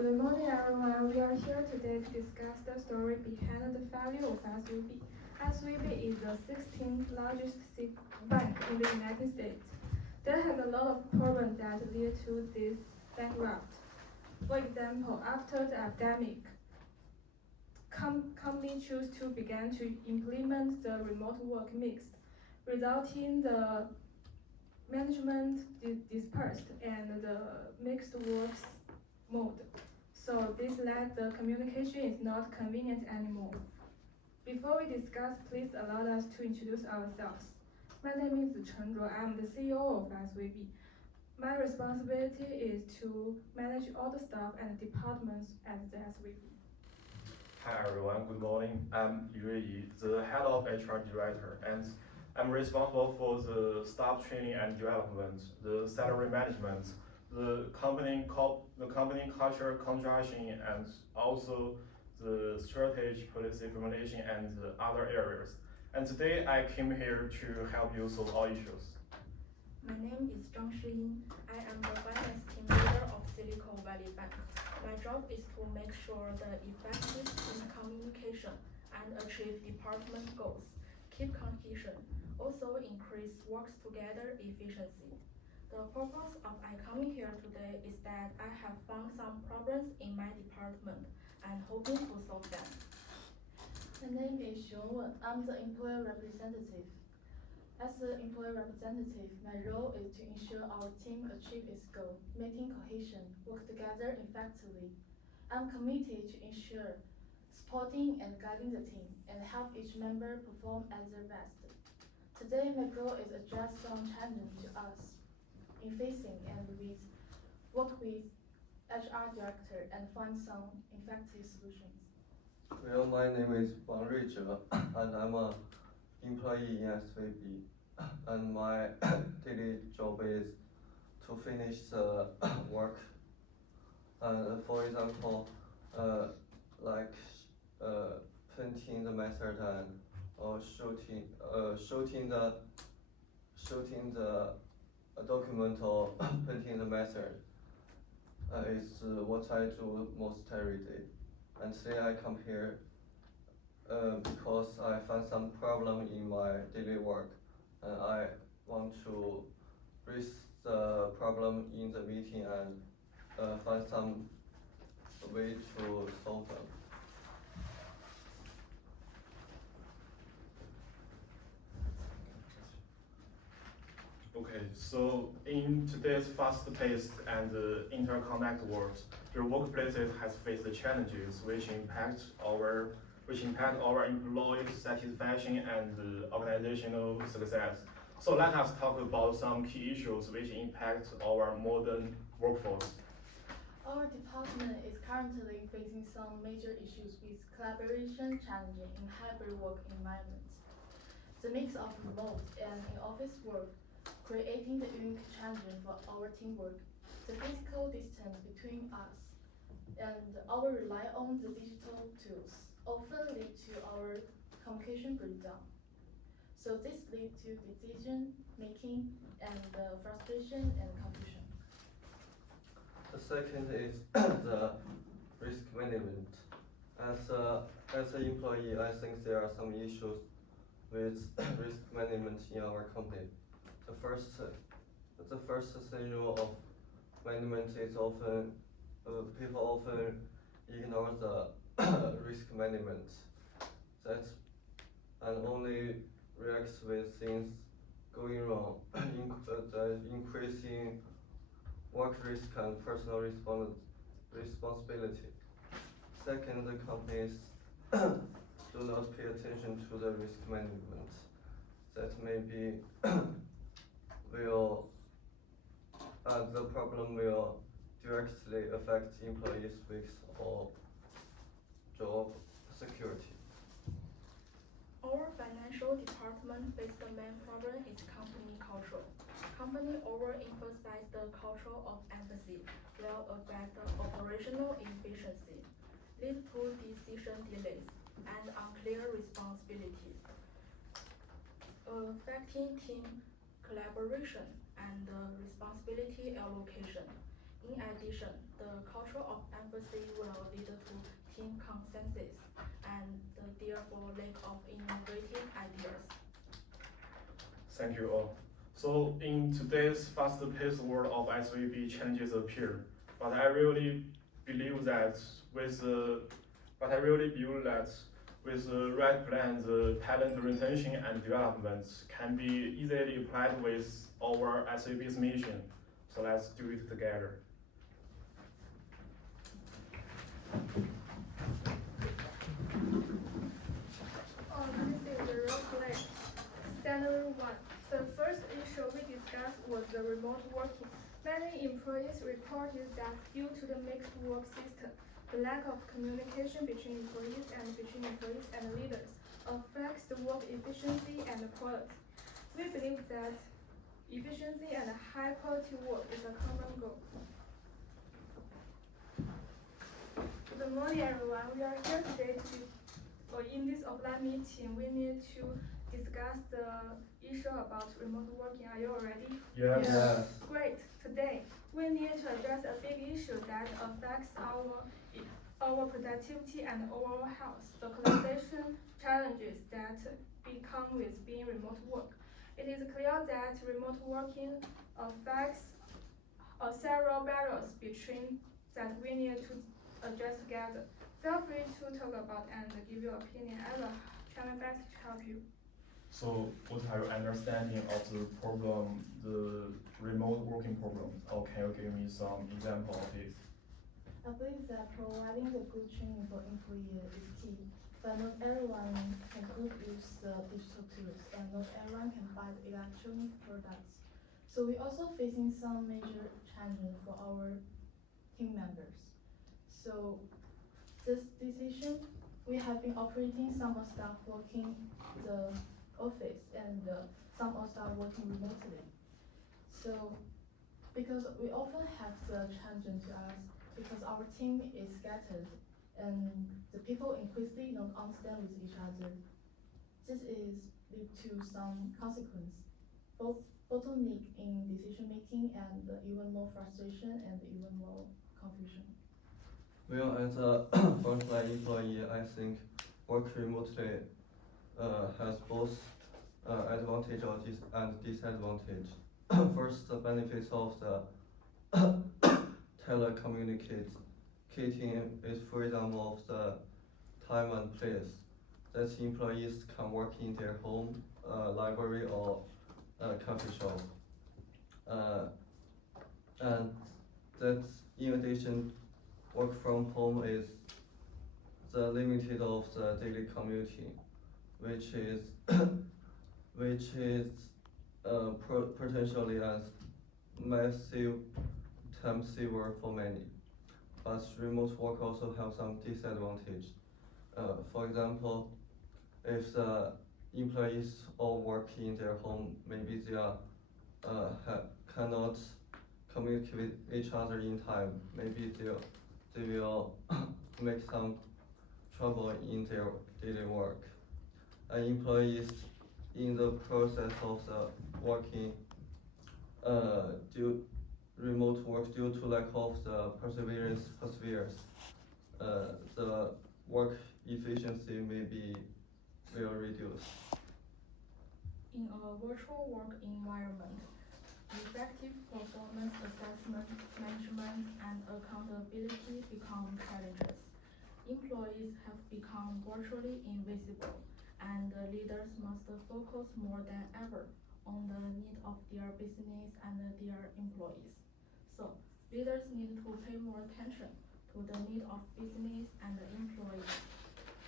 Good morning, everyone. We are here today to discuss the story behind the failure of SVB. SVB is the 16th largest bank in the United States. They had a lot of problems that led to this bankrupt. For example, after the epidemic, company chose to begin to implement the remote work mix, resulting the management dispersed and the mixed works mode. So this led the communication is not convenient anymore. Before we discuss, please allow us to introduce ourselves. My name is Chen Zhuo. I'm the CEO of SVB. My responsibility is to manage all the staff and departments at the SVB. Hi everyone, good morning. I'm Yu Yi, the head of HR director, and I'm responsible for the staff training and development, the salary management, the company culture construction, and also the strategy policy formulation and the other areas. And today I came here to help you solve all issues. My name is Zhang Shiyin. I am the finance team leader of Silicon Valley Bank. My job is to make sure the effective team communication and achieve department goals, keep cohesion, also increase works together efficiency. The purpose of I coming here today is that I have found some problems in my department and hoping to solve them. My name is Xiong Wen. I'm the employer representative. As the employer representative, my role is to ensure our team achieve its goal, maintain cohesion, work together effectively. I'm committed to ensure supporting and guiding the team and help each member perform at their best. Today, my goal is address some challenges to us in facing and work with HR director and find some effective solutions. Well, my name is Wang Ruizhe, and I'm an employee in SVB. And my daily job is to finish the work. And for example, printing the method and or shooting the document or printing the method is what I do most every day. And today I come here because I found some problem in my daily work, and I want to raise the problem in the meeting and find some way to solve them. Okay, so in today's fast-paced and interconnected world, your workplaces has faced challenges which impact our employee satisfaction and organizational success. So let us talk about some key issues which impact our modern workforce. Our department is currently facing some major issues with collaboration challenging in hybrid work environments. The mix of remote and in-office work creating the unique challenge for our teamwork, the physical distance between us, and our rely on the digital tools often lead to our communication breakdown. So this leads to decision making and frustration and confusion. The second is the risk management. As an employee, I think there are some issues with risk management in our company. The first signal of management is often people often ignore the risk management. And only reacts with things going wrong, the increasing work risk and personal responsibility. Second, the companies do not pay attention to the risk management. That maybe the problem will directly affect employees' weeks or job security. Our financial department faces the main problem is company culture. Company overemphasize the culture of empathy will affect the operational efficiency, lead to decision delays and unclear responsibilities, affecting team collaboration and responsibility allocation. In addition, the culture of empathy will lead to team consensus and therefore lack of innovative ideas. Thank you all. So in today's fast-paced world of SVB, challenges appear, but I really believe that with the right plan, the talent retention and development can be easily applied with our SVB's mission. So let's do it together. This is the role play. Scenario 1. The first issue we discussed was the remote working. Many employees reported that due to the mixed work system, the lack of communication between employees and leaders affects the work efficiency and quality. We believe that efficiency and high quality work is a common goal. Good morning, everyone. We are here today in this offline meeting. We need to discuss the issue about remote working. Are you all ready? Yes. Yes. Great. Today, we need to address a big issue that affects our productivity and overall health, the collaboration challenges that become with being remote work. It is clear that remote working affects several barriers between that we need to address together. Feel free to talk about and give your opinion. I will try my best to help you. So what are your understanding of the problem, the remote working problem? Or can you give me some example of it? I believe that providing the good training for employees is key, but not everyone can good use the digital tools, and not everyone can buy the electronic products. So we're also facing some major challenges for our team members. So this decision, we have been operating some of staff working the office and some of staff working remotely. So because we often have the challenge to us because our team is scattered and the people increasingly don't understand with each other. This is lead to some consequence, both bottleneck in decision making and even more frustration and even more confusion. Well, as a frontline employee, I think work remotely has both advantage and disadvantage. First, the benefits of the telecommunicating is freedom of the time and place. That employees can work in their home, library, or coffee shop. And that, in addition, work from home is the limited of the daily commuting, which is potentially a massive time saver for many. But remote work also have some disadvantage. For example, if the employees all work in their home, maybe they cannot communicate with each other in time. Maybe they will make some trouble in their daily work. And employees in the process of the working remote work due to lack of the perseverance, the work efficiency will reduce. In a virtual work environment, effective performance assessment, management, and accountability become challenges. Employees have become virtually invisible, and leaders must focus more than ever on the need of their business and their employees. So, leaders need to pay more attention to the need of business and the employees.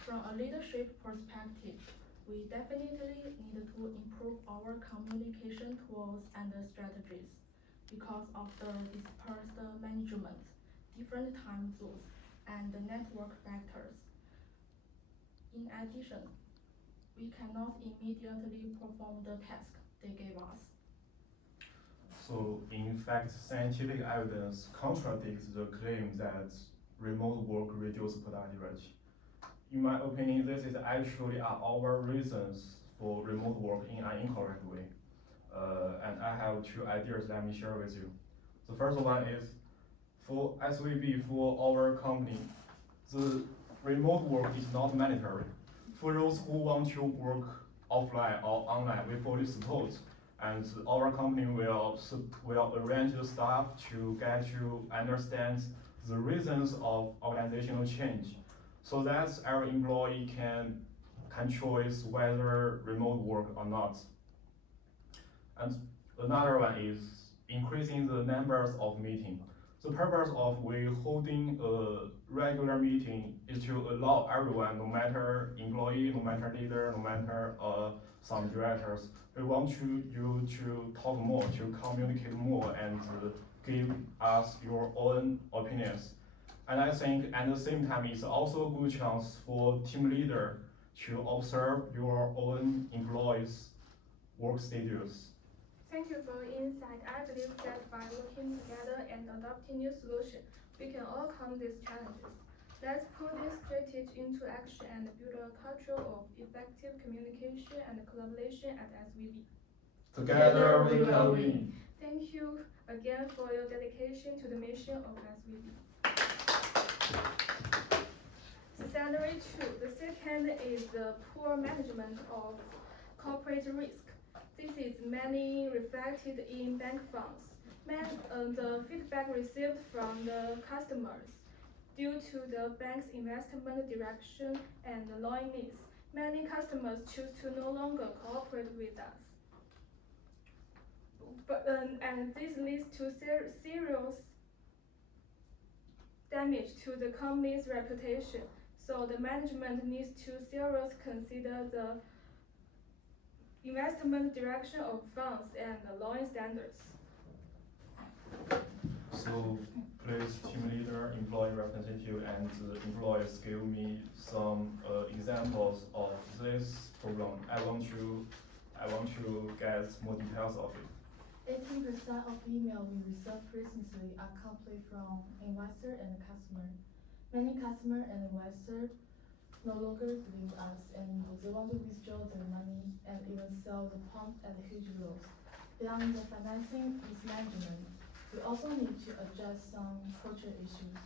From a leadership perspective, we definitely need to improve our communication tools and strategies because of the dispersed management, different time zones, and the network factors. In addition, we cannot immediately perform the task they gave us. So in fact, scientific evidence contradicts the claim that remote work reduces productivity. In my opinion, this is actually our reasons for remote work in an incorrect way. And I have two ideas let me share with you. The first one is For SVB, for our company, the remote work is not mandatory. For those who want to work offline or online, we fully support. And our company will arrange the staff to get to understand the reasons of organizational change, so that our employee can choose whether remote work or not. And another one is increasing the numbers of meetings. The purpose of we holding a regular meeting is to allow everyone, no matter employee, no matter leader, no matter some directors, we want you to talk more, to communicate more, and give us your own opinions. And I think at the same time, it's also a good chance for team leader to observe your own employees' work schedules. Thank you for your insight. I believe that by working together and adopting new solutions, we can overcome these challenges. Let's put this strategy into action and build a culture of effective communication and collaboration at SVB. Together we can win. Thank you again for your dedication to the mission of SVB. Scenario 2. The second is the poor management of corporate risk. This is mainly reflected in bank funds. The feedback received from the customers due to the bank's investment direction and loyalness, many customers choose to no longer cooperate with us. And this leads to serious damage to the company's reputation. So the management needs to seriously consider the investment direction of funds and the loan standards. So please, team leader, employee representative, and employees, give me some examples of this problem. I want to get more details of it. 18% of email we received recently are complaints from investor and customer. Many customer and investor no longer believe us, and they want to withdraw their money and even sell the pump at huge loss. Beyond the financing mismanagement, we also need to address some culture issues.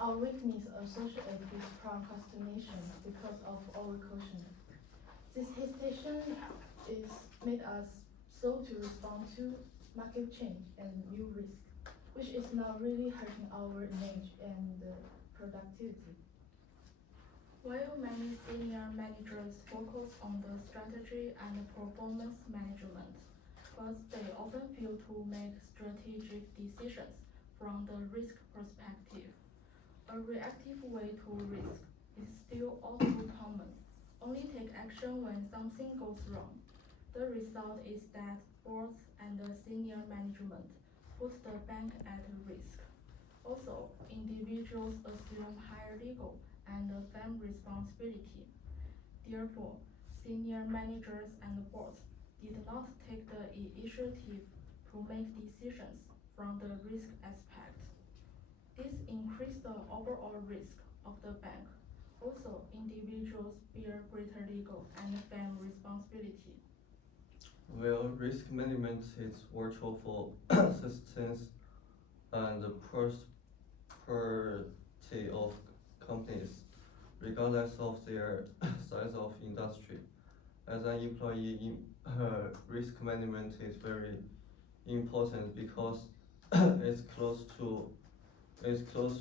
Our weakness associated with procrastination because of overcaution. This hesitation is made us slow to respond to market change and new risk, which is now really hurting our image and productivity. While many senior managers focus on the strategy and performance management, but they often fail to make strategic decisions from the risk perspective. A reactive way to risk is still all too common. Only take action when something goes wrong. The result is that boards and the senior management put the bank at risk. Also, individuals assume higher legal and firm responsibility. Therefore, senior managers and boards did not take the initiative to make decisions from the risk aspect. This increased the overall risk of the bank. Also, individuals bear greater legal and firm responsibility. Well, risk management is virtual for systems and the prosperity of companies, regardless of their size of industry. As an employee, risk management is very important because it's close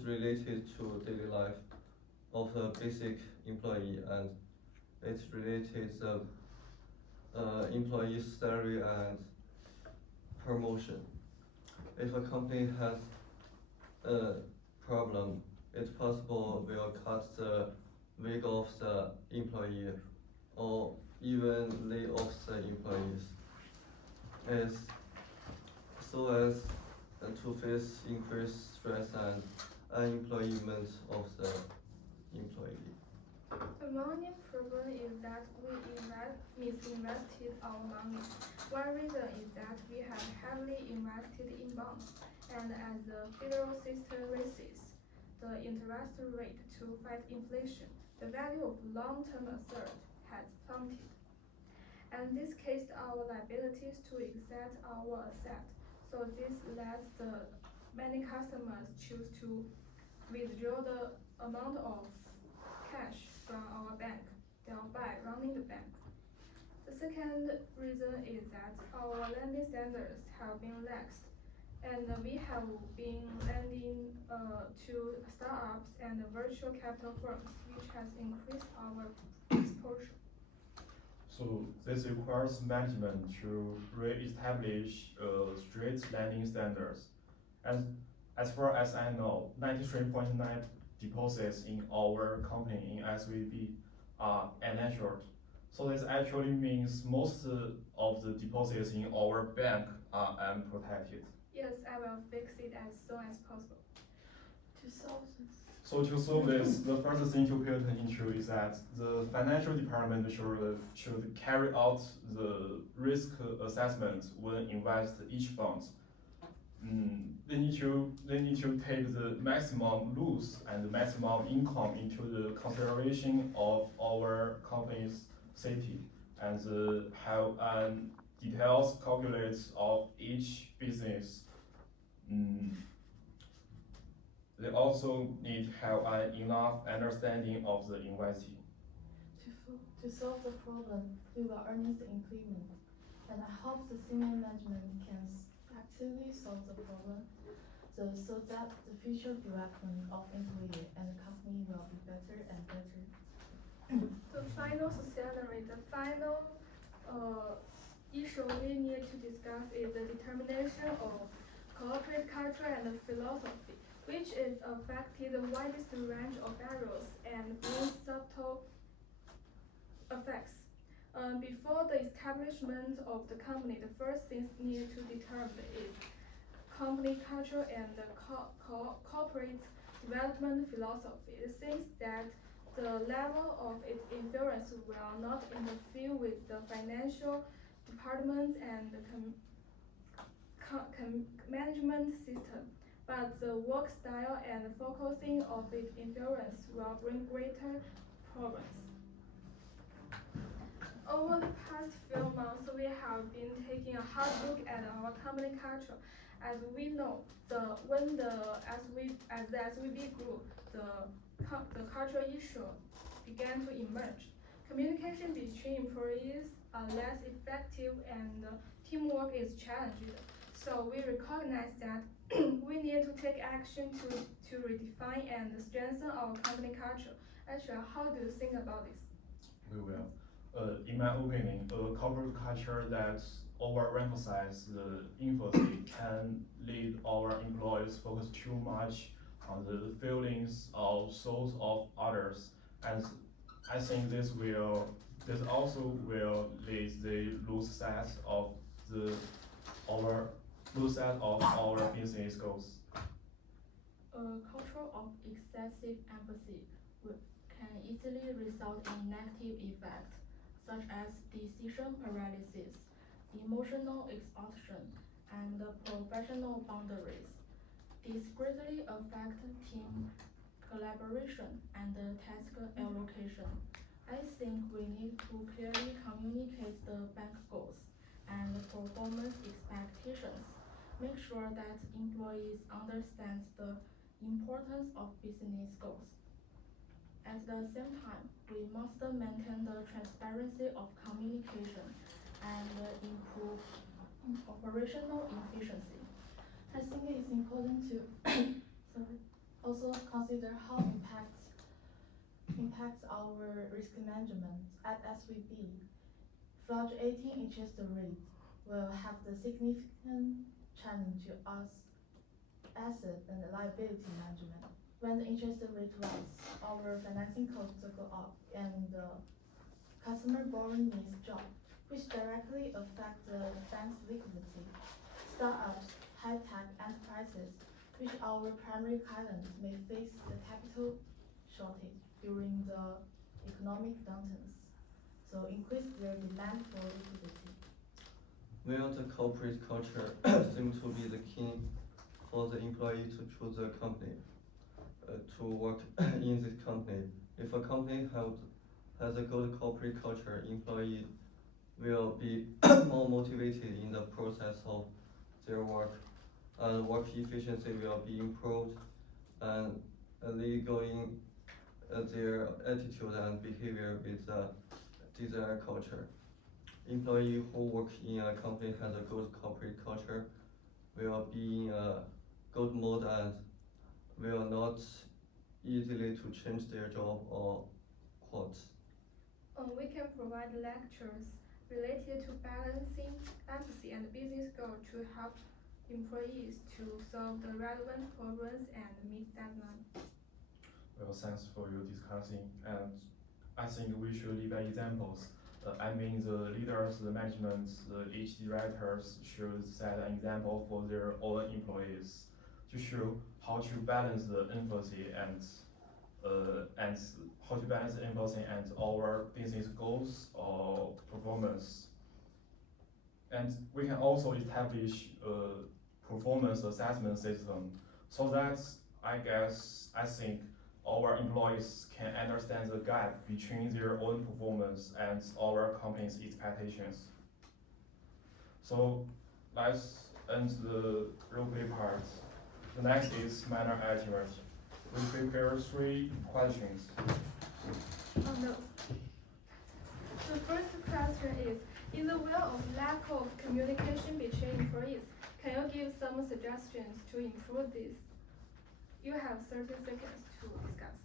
related to daily life of a basic employee, and it related the employee's salary and promotion. If a company has a problem, it's possible will cut the wage of the employee or even lay off the employees. As so as to face increased stress and unemployment of the employee. The main problem is that we misinvested our money. One reason is that we have heavily invested in bonds, and as the federal system raises the interest rate to fight inflation, the value of long-term assets has plummeted. And this caused our liabilities to exceed our assets. So this lets the many customers choose to withdraw the amount of cash from our bank, thereby running the bank. The second reason is that our lending standards have been relaxed, and we have been lending to startups and virtual capital firms, which has increased our exposure. So this requires management to re-establish strict lending standards. And as far as I know, 93.9 deposits in our company in SVB are uninsured. So this actually means most of the deposits in our bank are unprotected. Yes, I will fix it as soon as possible. To solve this, So to solve this, the first thing to pay attention to is that the financial department should carry out the risk assessment when invest each fund. They need to take the maximum loss and the maximum income into the consideration of our company's safety and have details calculates of each business. They also need to have an enough understanding of the investing. to solve the problem, we will earnestly implement, and I hope the senior management can actively solve the problem, so that the future development of employee and the company will be better and better. The final scenario, the final issue we need to discuss is the determination of corporate culture and philosophy, which is affected the widest range of areas and brings subtle effects. Before the establishment of the company, the first things needed to determine is company culture and the corporate development philosophy. It seems that the level of its influence will not interfere with the financial department and the management system, but the work style and focusing of its influence will bring greater progress. Over the past few months, we have been taking a hard look at our company culture. As we know, as the SVB grew, the cultural issue began to emerge. Communication between employees are less effective and teamwork is challenged. So we recognize that we need to take action to redefine and strengthen our company culture. Actually, how do you think about this? We will. In my opinion, a corporate culture that overemphasizes the empathy can lead our employees focus too much on the feelings or souls of others, and I think this also will lead the lose sight of our business goals. A culture of excessive empathy can easily result in negative effects, such as decision paralysis, emotional exhaustion, and professional boundaries. This greatly affects team collaboration and task allocation. I think we need to clearly communicate the bank goals and performance expectations. Make sure that employees understand the importance of business goals. At the same time, we must maintain the transparency of communication and improve operational efficiency. I think it is important to also consider how impacts our risk management at SVB. Fluctuating interest rate will have the significant challenge to us asset and liability management. When the interest rate rise, our financing costs go up and customer borrowing needs drop, which directly affect the bank's liquidity. Startups, high-tech enterprises, which our primary clients may face the capital shortage during the economic downturns, so increase their demand for liquidity. Well, the corporate culture seems to be the key for the employee to choose a company, to work in this company. If a company has a good corporate culture, employee will be more motivated in the process of their work. and work efficiency will be improved, and legal their attitude and behavior with the desired culture. Employee who work in a company has a good corporate culture will be in a good mood and will not easily to change their job or quit. We can provide lectures related to balancing empathy and business goals to help employees to solve the relevant problems and meet deadlines. Well, thanks for your discussing, and I think we should lead by examples. I mean, the leaders, the management, each directors should set an example for their own employees to show how to balance the empathy and how to balance the empathy and our business goals or performance. And we can also establish a performance assessment system so that I think our employees can understand the gap between their own performance and our company's expectations. So let's end the roleplay part. The next is manner attitude. We prepare 3 questions. Oh no. The first question is, in the world of lack of communication between employees, can you give some suggestions to improve this? You have 30 seconds to discuss.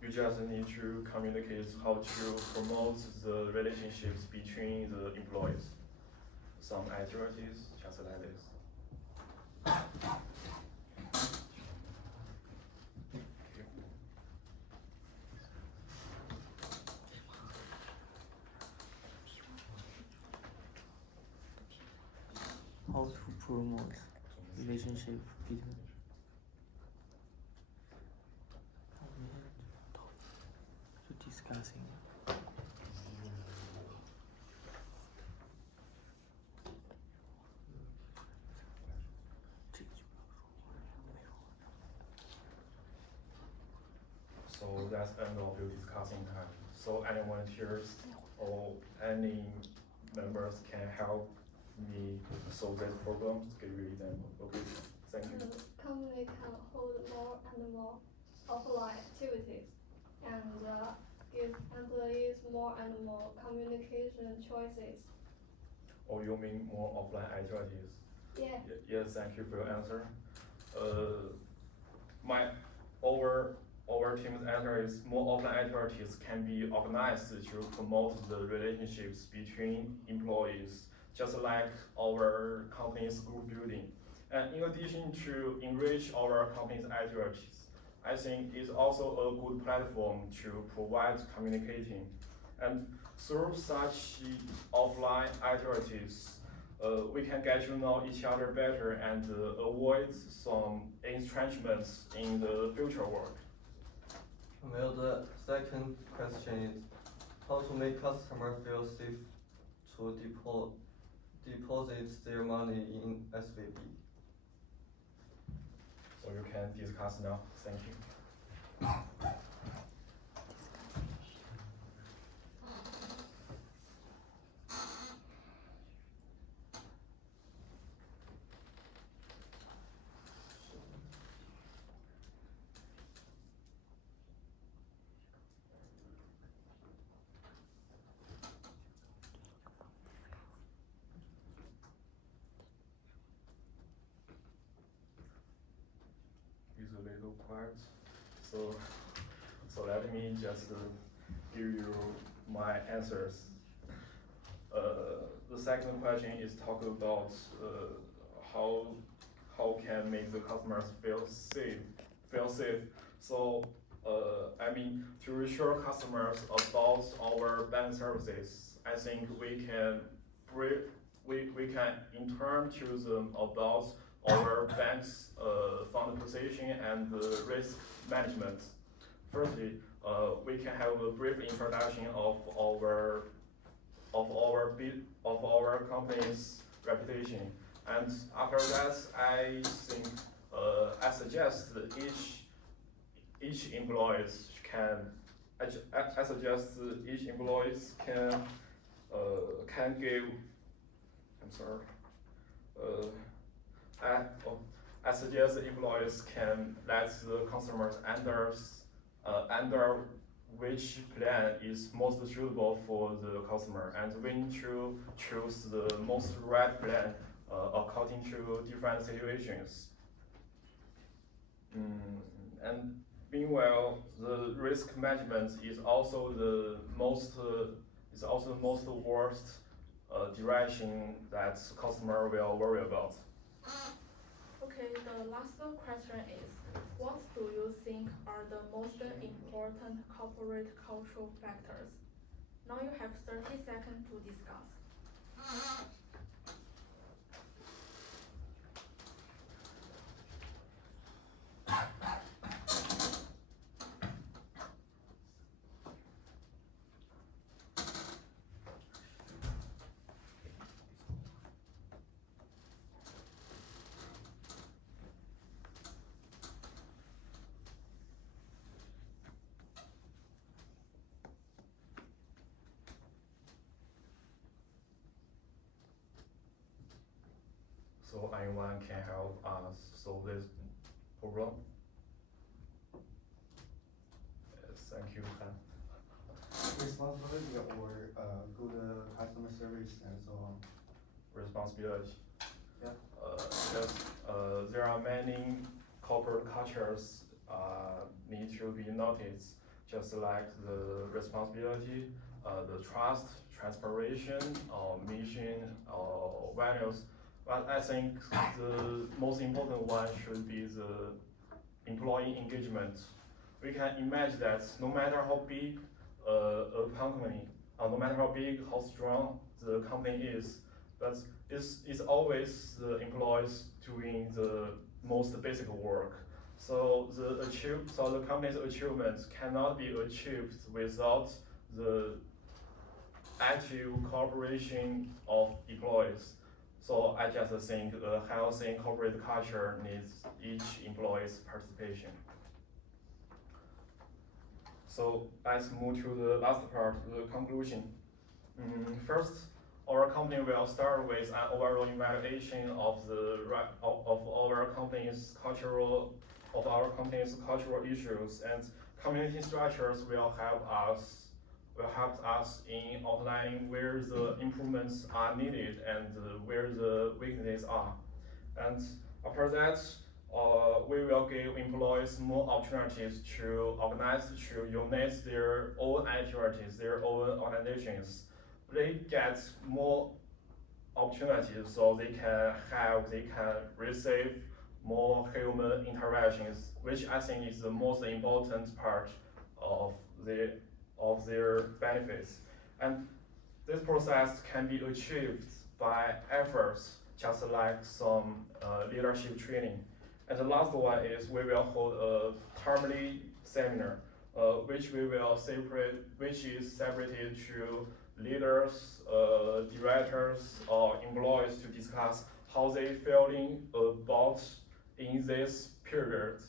You just need to communicate how to promote the relationships between the employees. Some activities, just like this. How to promote relationship between to discussing. So that's the end of your discussing time. So any volunteers or any members can help me solve this problem, give you example. Okay, thank you. Company can hold more and more offline activities and give employees more and more communication choices. Or you mean more offline activities? Yeah. Yes, thank you for your answer. Our team's answer is more offline activities can be organized to promote the relationships between employees, just like our company's group building. And in addition to enrich our company's activities, I think it's also a good platform to provide communicating. And through such offline activities, we can get to know each other better and avoid some entrenchments in the future work. Well, the second question is how to make customers feel safe to deposit their money in SVB. So you can discuss now. Thank you. It's a little quiet, so let me just give you my answers. The second question is talk about how can make the customers feel safe. So I mean, to reassure customers about our bank services, I think we can in turn to them about our bank's fund position and risk management. Firstly, we can have a brief introduction of our company's reputation, and after that, I think I suggest that each employees can I'm sorry. I suggest the employees can let the customers under which plan is most suitable for the customer and when to choose the most right plan according to different situations. And meanwhile, the risk management is also the most worst direction that customer will worry about. Okay, the last question is, what do you think are the most important corporate cultural factors? Now you have 30 seconds to discuss. So anyone can help us solve this problem? Yes, thank you, Han. Responsibility or good customer service and so on. Responsibility. Yeah. Because there are many corporate cultures need to be noticed, just like the responsibility, the trust, transparency, or mission, or values. But I think the most important one should be the employee engagement. We can imagine that no matter how big a company, no matter how big, how strong the company is, but it's always the employees doing the most basic work. So the company's achievements cannot be achieved without the active cooperation of employees. So I just think a healthy corporate culture needs each employee's participation. So let's move to the last part, the conclusion. First, our company will start with an overall evaluation of our company's cultural issues, and community structures will help us in outlining where the improvements are needed and where the weaknesses are. And after that, we will give employees more opportunities to organize, to unite their own activities, their own organizations. They get more opportunities so they can receive more human interactions, which I think is the most important part of their benefits. And this process can be achieved by efforts, just like some leadership training. And the last one is we will hold a termly seminar, which is separated to leaders, directors, or employees to discuss how they feeling about in this period,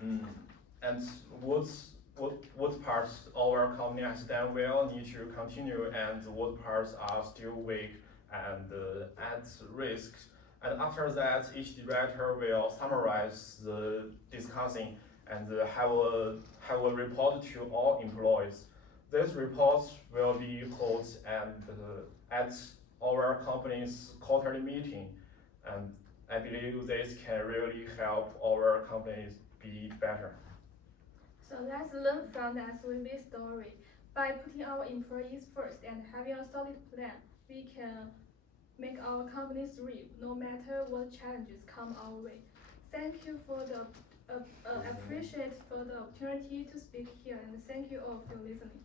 and what parts our company has done well need to continue, and what parts are still weak and at risk. And after that, each director will summarize the discussing and have a report to all employees. This report will be held at our company's quarterly meeting, and I believe this can really help our company be better. So let's learn from that SVB story. By putting our employees first and having a solid plan, we can make our company thrive no matter what challenges come our way. Thank you for the appreciate for the opportunity to speak here, and thank you all for listening.